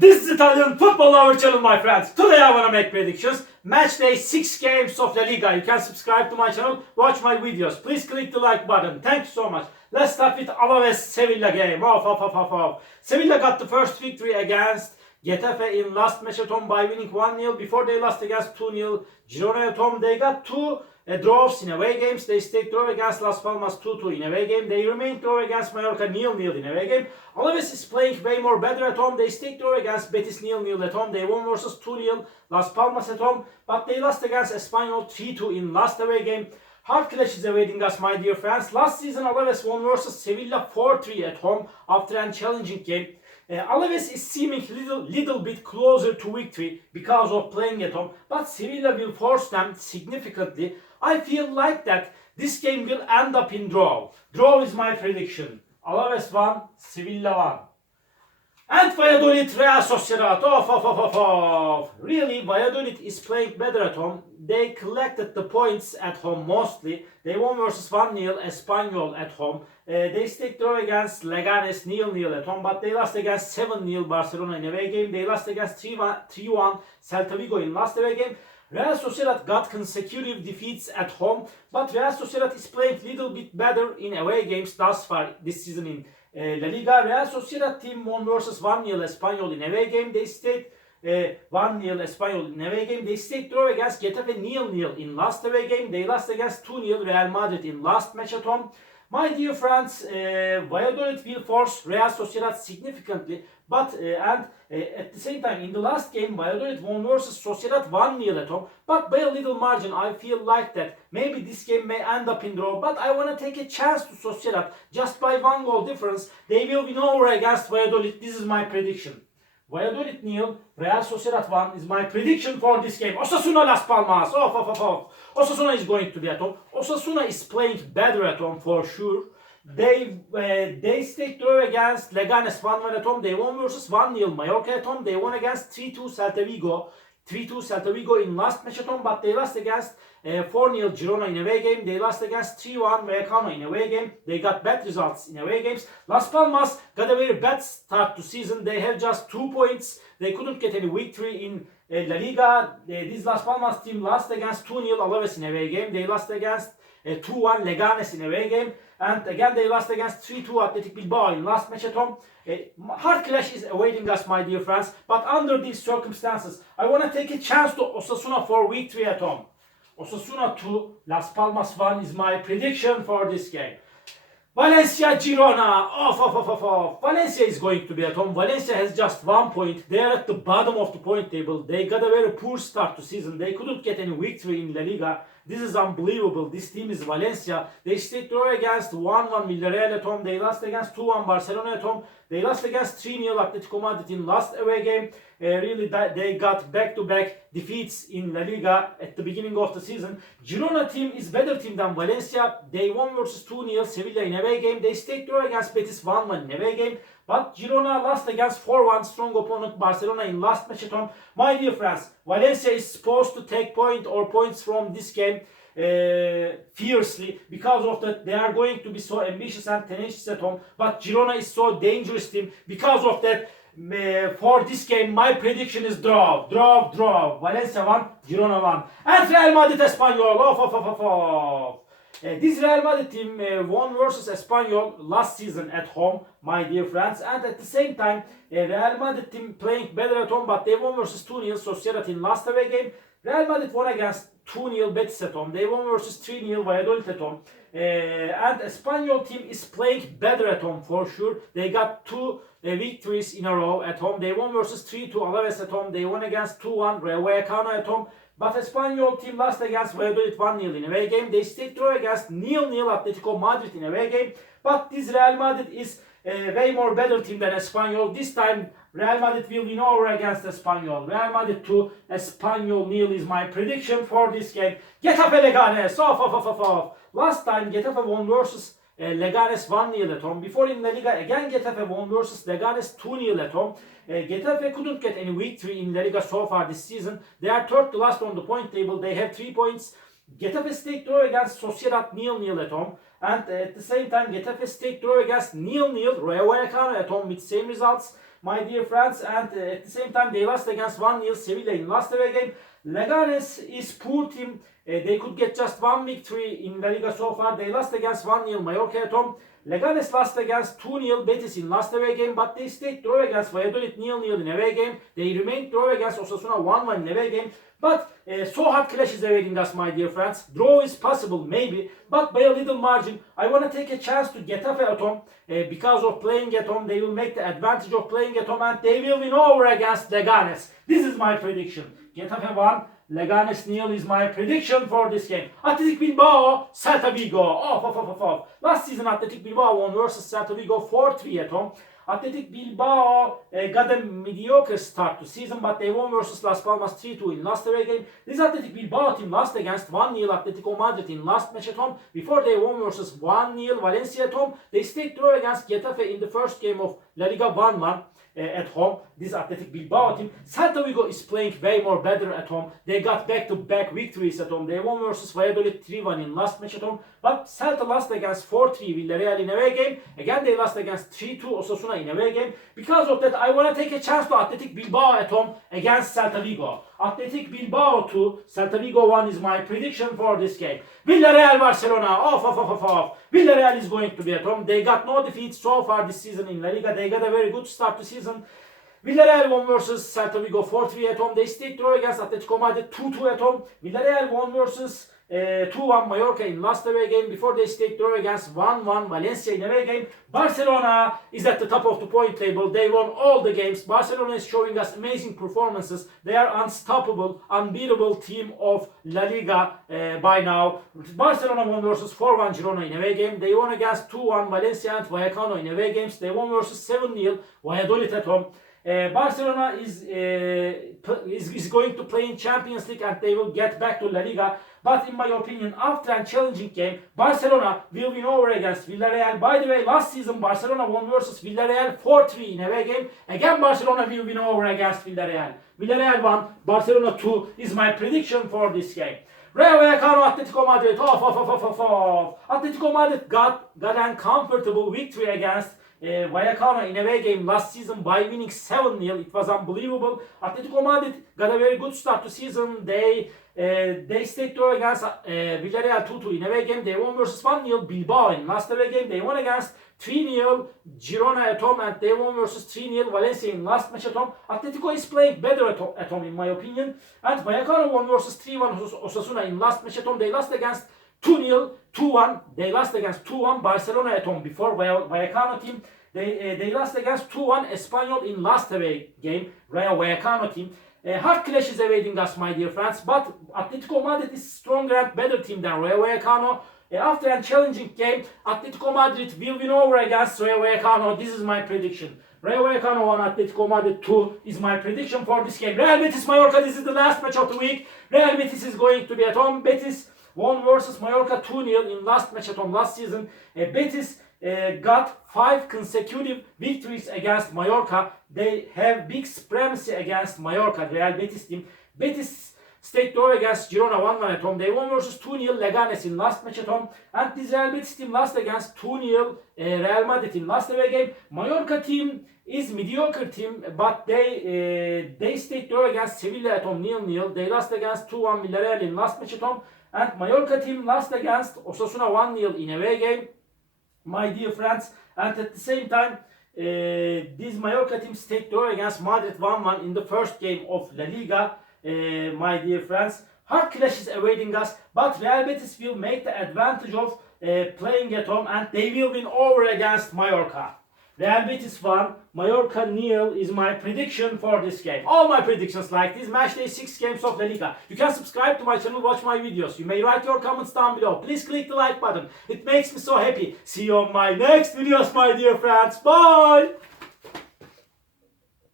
This is Italian football our channel, my friends. Today I want to make predictions. Match day 6 games of La Liga. You can subscribe to my channel, watch my videos. Please click the like button. Thank you so much. Let's start with Alaves Sevilla game. Sevilla got the first victory against Getafe in last match at home by winning 1-0. Before they lost against 2-0. Girona at home, they got two draws in away games. They stayed draw against Las Palmas 2-2 in away game. They remained draw against Mallorca 0-0 in away game. Alaves is playing way more better at home. They stayed draw against Betis 0-0 at home. They won versus 2-0 Las Palmas at home. But they lost against Espanyol 3-2 in last away game. Hard clash is awaiting us, my dear fans. Last season Alaves won versus Sevilla 4-3 at home after a challenging game. Alaves is seeming little bit closer to victory because of playing at home, but Sevilla will force them significantly. I feel like that this game will end up in draw. Draw is my prediction. Alaves 1, Sevilla 1. And Valladolid, Real Sociedad. Really, Valladolid is playing better at home. They collected the points at home mostly. They won versus 1-0 Espanyol at home. They stayed draw against Leganes 0-0 at home, but they lost against 7-0 Barcelona in away game. They lost against 3-1 Celta Vigo in last away game. Real Sociedad got consecutive defeats at home, but Real Sociedad is playing little bit better in away games thus far this season in La Liga. Real Sociedad team won versus 1-0 Espanyol in away game. They stayed 1-0 Espanyol in away game. They stayed draw against Getafe 0-0 in last away game. They lost against 2-0 Real Madrid in last match at home. My dear friends, Valladolid will force Real Sociedad significantly, but at the same time, in the last game, Valladolid won versus Sociedad 1-0 at home, but by a little margin. I feel like that maybe this game may end up in draw, but I want to take a chance to Sociedad just by 1 goal difference. They will win over against Valladolid. This is my prediction. Valladolid 0, Real Sociedad 1 is my prediction for this game. Osasuna Las Palmas. Osasuna is going to be at home. Osasuna is playing better at home for sure. They stayed draw against Leganes 1-1 at home. They won versus 1-0 Mallorca at home. They won against 3-2 Celta Vigo. 3-2 Celta Vigo in last match at home, but they lost against 4-0 Girona in away game. They lost against 3-1 Villarreal in away game. They got bad results in away games. Las Palmas got a very bad start to season. They have just 2 points. They couldn't get any victory in La Liga. This Las Palmas team lost against 2-0 Alaves in away game. They lost against 2-1 Leganes in away game. And again they lost against 3-2 Atletico Bilbao in last match at home. Hard clash is awaiting us, my dear friends. But under these circumstances, I want to take a chance to Osasuna for victory at home. Osasuna 2, Las Palmas 1 is my prediction for this game. Valencia, Girona. Valencia is going to be at home. Valencia has just 1 point. They are at the bottom of the point table. They got a very poor start to season. They couldn't get any victory in La Liga. This is unbelievable. This team is Valencia. They stayed draw against 1-1 Villarreal at home. They lost against 2-1 Barcelona at home. They lost against 3-0 Atletico Madrid in last away game. Really, they got back-to-back defeats in La Liga at the beginning of the season. Girona team is better team than Valencia. They won versus 2-0 Sevilla in away game. They stayed draw against Betis 1-1 in away game. But Girona lost against 4-1 strong opponent Barcelona in last match at home. My dear friends, Valencia is supposed to take points from this game fiercely, because of that they are going to be so ambitious and tenacious at home. But Girona is so dangerous team. Because of that, for this game my prediction is draw. Valencia 1, Girona 1. And Real Madrid Espanyol. This Real Madrid team won versus Espanyol last season at home, my dear friends. And at the same time, Real Madrid team playing better at home, but they won versus 2-0 Sociedad in last away game. Real Madrid won against 2-0 Betis at home. They won versus 3-0 Valladolid at home. And Espanyol team is playing better at home for sure. They got 2 victories in a row at home. They won versus 3-2 Alaves at home. They won against 2-1 Vallecano at home. But Espanyol team lost against Valladolid 1-0 in away game. They stayed draw against 0-0 Atletico Madrid in away game. But this Real Madrid is a way more better team than Espanyol. This time Real Madrid will win over against Espanyol. Real Madrid 2, Espanyol 0 is my prediction for this game. Getafe Leganes. Last time Getafe won versus Leganes 1-0 at home. Before in La Liga, again Getafe won versus Leganes 2-0 at home. Getafe couldn't get any victory in La Liga so far this season. They are third to last on the point table. They have 3 points. Getafe stayed draw against Sociedad 0-0 at home. And at the same time, Getafe stayed draw against 0-0 Rayo at home with same results. my dear friends. And at the same time, they lost against 1-0 Sevilla in last away game. Leganes is poor team. They could get just one victory in La Liga so far. They lost against 1-0 Mallorca at home. Leganes lost against 2-0 Betis in last away game, but they stayed draw against Valladolid 0-0 in away game. They remained draw against Osasuna 1-1 in away game. But so hard clash is awaiting us, my dear friends. Draw is possible, maybe, but by a little margin. I want to take a chance to Getafe at home. Because of playing at home, they will make the advantage of playing at home and they will win over against Leganes. This is my prediction. Getafe 1, Leganes 0 is my prediction for this game. Athletic Bilbao, Celta Vigo. Off. Last season, Athletic Bilbao won versus Celta Vigo 4-3 at home. Athletic Bilbao got a mediocre start to season, but they won versus Las Palmas 3-2 in last away game. This Athletic Bilbao team lost against 1-0 Atletico Madrid in last match at home. Before they won versus 1-0 Valencia at home. They stayed draw against Getafe in the first game of La Liga 1-1. At home, this Athletic Bilbao team. Celta Vigo is playing way more better at home. They got back-to-back victories at home. They won versus Valladolid 3-1 in last match at home. But Celta lost against 4-3 Villarreal in away game. Again, they lost against 3-2 Osasuna in away game. Because of that, I want to take a chance to Athletic Bilbao at home against Celta Vigo. Athletic Bilbao 2, Celta Vigo 1 is my prediction for this game. Villarreal Barcelona, off. Villarreal is going to be at home. They got no defeats so far this season in La Liga. They got a very good start to season. Villarreal won versus Celta Vigo 4-3 at home. They stayed draw against Atletico Madrid 2-2 at home. Villarreal won versus 2-1 Mallorca in last away game before they stayed draw against 1-1 Valencia in away game. Barcelona is at the top of the point table. They won all the games. Barcelona is showing us amazing performances. They are unstoppable, unbeatable team of La Liga by now. Barcelona won versus 4-1 Girona in away game. They won against 2-1 Valencia and Vallecano in away games. They won versus 7-0 Valladolid at home. Barcelona is going to play in Champions League and they will get back to La Liga. But in my opinion, after a challenging game, Barcelona will win over against Villarreal. By the way, last season Barcelona won versus Villarreal 4-3 in away game. Again, Barcelona will win over against Villarreal. Villarreal 1, Barcelona 2 is my prediction for this game. Rayo Vallecano, Atletico Madrid, off. Atletico Madrid got an comfortable victory against Vallecano in away game last season by winning 7-0. It was unbelievable. Atletico Madrid got a very good start to season. They stayed draw against Villarreal 2-2 in away game. They won versus 1-0 Bilbao in last away game. They won against 3-0 Girona at home and they won versus 3-0 Valencia in last match at home. Atletico is playing better at home in my opinion. And Vallecano won versus 3-1 Osasuna in last match at home. They lost against 2-0, 2-1. They lost against 2-1 Barcelona at home before Vallecano team. They lost against 2-1 Espanyol in last away game. Rayo Vallecano team. Hard clash is awaiting us, my dear friends. But Atletico Madrid is stronger and better team than Rayo Vallecano. After a challenging game, Atletico Madrid will win over against Rayo Vallecano. This is my prediction. Rayo Vallecano 1, Atletico Madrid 2 is my prediction for this game. Real Betis Mallorca, this is the last match of the week. Real Betis is going to be at home. Betis won versus Mallorca 2-0 in last match at home last season. Betis got 5 consecutive victories against Mallorca. They have big supremacy against Mallorca, the Real Betis team. Betis stayed draw against Girona 1-1 at home. They won versus 2-0 Leganes in last match at home. And this Real Betis team lost against 2-0 Real Madrid in last away game. Mallorca team is mediocre team, but they stayed draw against Sevilla at home 0-0. They lost against 2-1 Villarreal in last match at home. And Mallorca team lost against Osasuna 1-0 in away game, my dear friends. And at the same time, this Mallorca team stayed draw against Madrid 1-1 in the first game of La Liga, my dear friends. Hard clash is awaiting us, but Real Betis will make the advantage of playing at home and they will win over against Mallorca. Real Betis 1, Mallorca 0 is my prediction for this game. All my predictions like this match day 6 games of La Liga. You can subscribe to my channel, watch my videos. You may write your comments down below. Please click the like button. It makes me so happy. See you on my next videos, my dear friends. Bye!